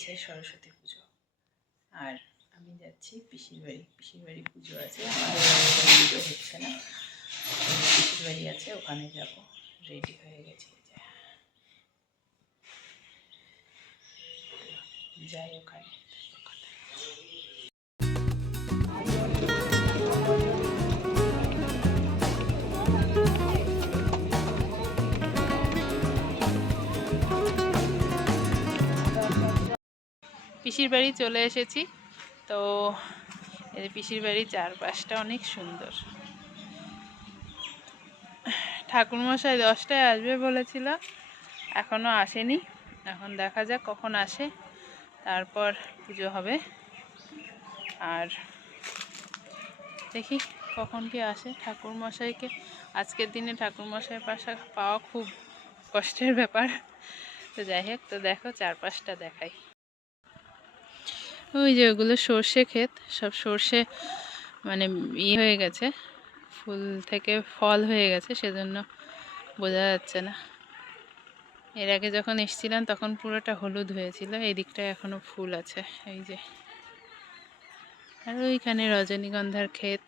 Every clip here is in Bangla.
হচ্ছে সরস্বতী পুজো, আর আমি যাচ্ছি পিসির বাড়ি পুজো আছে, আমাদের পুজো হচ্ছে না, পিসির বাড়ি আছে, ওখানে যাব। রেডি হয়ে গেছি, যাই ওখানে। পিসির বাড়ি চলে এসেছি। তো এই পিসির বাড়ির চারপাশটা অনেক সুন্দর। ঠাকুরমশাই 10টায় আসবে বলেছিল, এখনও আসেনি। এখন দেখা যাক কখন আসে, তারপর পুজো হবে। আর দেখি কখন কি আসে। ঠাকুরমশাইকে আজকের দিনে ঠাকুরমশাইয়ের পাশে পাওয়া খুব কষ্টের ব্যাপার। তো যাই হোক, তো দেখো চারপাশটা দেখাই। ওই যে ওগুলো সর্ষে ক্ষেত, সব সর্ষে মানে হয়ে গেছে, ফুল থেকে ফল হয়ে গেছে, সেজন্য বোঝা যাচ্ছে না। এর আগে যখন এসেছিলাম তখন পুরোটা হলুদ হয়েছিল, এই দিকটায় এখনো ফুল আছে এই যে। আর ওইখানে রজনীগন্ধার ক্ষেত।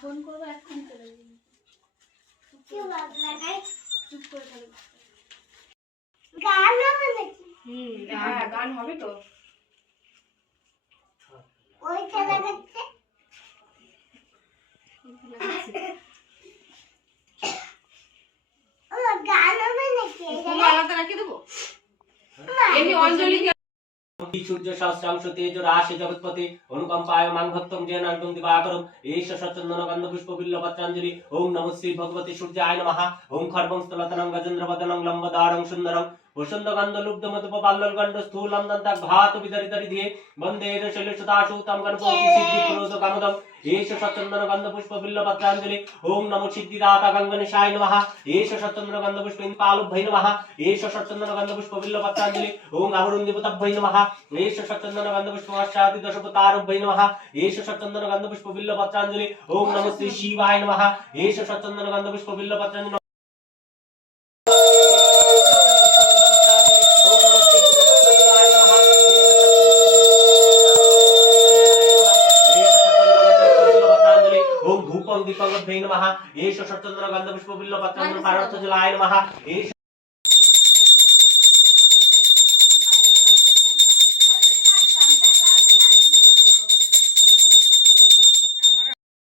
ফোন করবো এখন চলে যাবি, চুপ করে থাকবি। গান হবে নাকি? হ্যাঁ গান হবে তো। ওই খেলা দেখতে ও গান হবে নাকি? আলাদা রাখি দেবো এমনি অঞ্জলি। সূর্য সহস্রাংশ তেজ রাশি জগৎপতি অনুকম্পায় মাংভক্তং জেনার্দং দিবাকরম এষ সচন্দন গন্ধ পুষ্প বিল্ল পত্রাঞ্জলি। ওম নমঃ শ্রী ভগবতী সূর্যায় নমঃ। ওম খর্বং স্থলতনং গজেন্দ্র বদনং লম্বদারং সুন্দরং বসন্ত গন্ধ লুব্ধ মধুপ পাল্লল গণ্ড স্থূলম দন্তাক ভাত বিদরিতরি দিয়ে বন্দে শৈলসুতাসুতম গণপতি সিদ্ধি প্রদ কামদম এষ সচন্দন গন্ধ পুষ্প বিল্ল পত্রাঞ্জলি। ওম নমঃ সিদ্ধিদাতা গঙ্গনেশায় নমঃ। এষ সচন্দন গন্ধ পুষ্প পালুভ্যৈ নমঃ। এষ সচন্দন গন্ধ পুষ্প বিল্ল পত্রাঞ্জলি। ওম আবরুন্দিপতভ্যৈ নমঃ। এষ সচন্দন গন্ধ পুষ্প অষ্টাদি দশপতারভ্যৈ নমঃ। এষ সচন্দন গন্ধ পুষ্প বিল্ল পত্রাঞ্জলি। ওম নমঃ শ্রী শিবায় নমঃ। এষ সচন্দন গন্ধ পুষ্প বিল্ল পত্রাঞ্জলি। ओम धूपं दीपं गंधेन नमः। एष सचंदन गंध पुष्प बिल्व पत्रांजलि पार्थ जलाय नमः। एष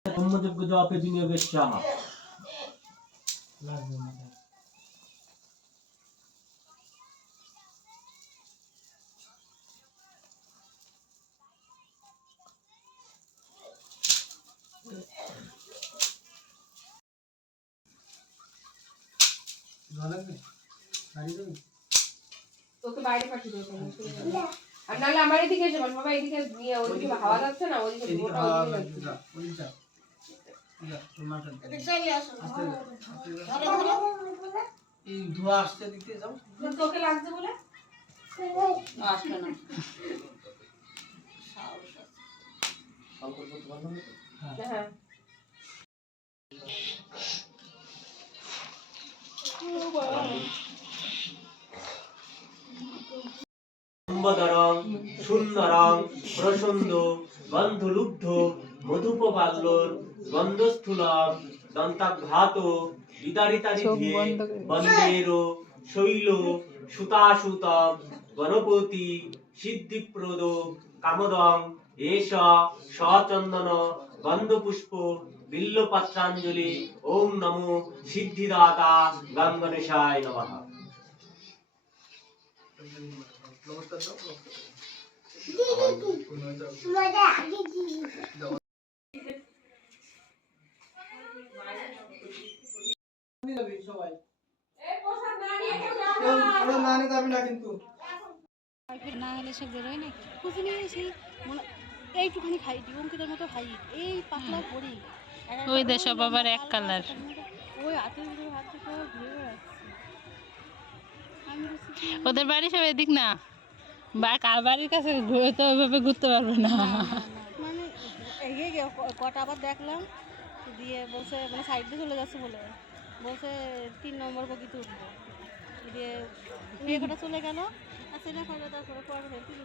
ब्रह्मज्ञ जपे विनियोगेष्यामः। তোকে বাইরে পাঠিয়ে দেবো, আর নাহলে আমার এদিকে এসে বল, বাবা এদিকে নিয়ে ওইদিকে হাওয়া যাচ্ছে না, ওইদিকে ওটা ওইদিকে যাচ্ছে। এই ধোয়া আসছে দিতে যাও, তোকে লাগছে বলে আসবে না। হ্যাঁ সুন্দরং সুন্দরং প্রসন্ন গন্ধলুব্ধ মধুপপাল্লর গন্ধস্থূলম দন্তাঘাত বিদারিতারিধে বন্দেরো শৈল সুতাসুতম গণপতি সিদ্ধিপ্রদ কামদং এষ সচন্দন গন্ধপুষ্প বিল্লপত্রাঞ্জলি। ওম নমো সিদ্ধিদাতা গঙ্গনেশায় নমঃ। না হলে সে বেরোয় না কুচিনি সেই এইটুখানি হাইট অঙ্কিতার মতো হাইট, এই পাতলা করি ওই দেশ আবার এক কালার, ওই হাতের ভিতরে হাত সব ঘুরে বেড়াচ্ছে। ওদের বাড়ি সব এদিক না, বা কার বাড়ির কাছে ঘুরে তো ওইভাবে ঘুরতে পারবে না। মানে এগিয়ে কটা আবার দেখলাম দিয়ে বলছে মানে সাইড দিয়ে চলে যাচ্ছে বলে বলছে 3 নম্বর বগিতে উঠবো, দিয়ে মেয়ে কটা চলে গেল, আর ছেলে কটা তারপরে পরে তুলে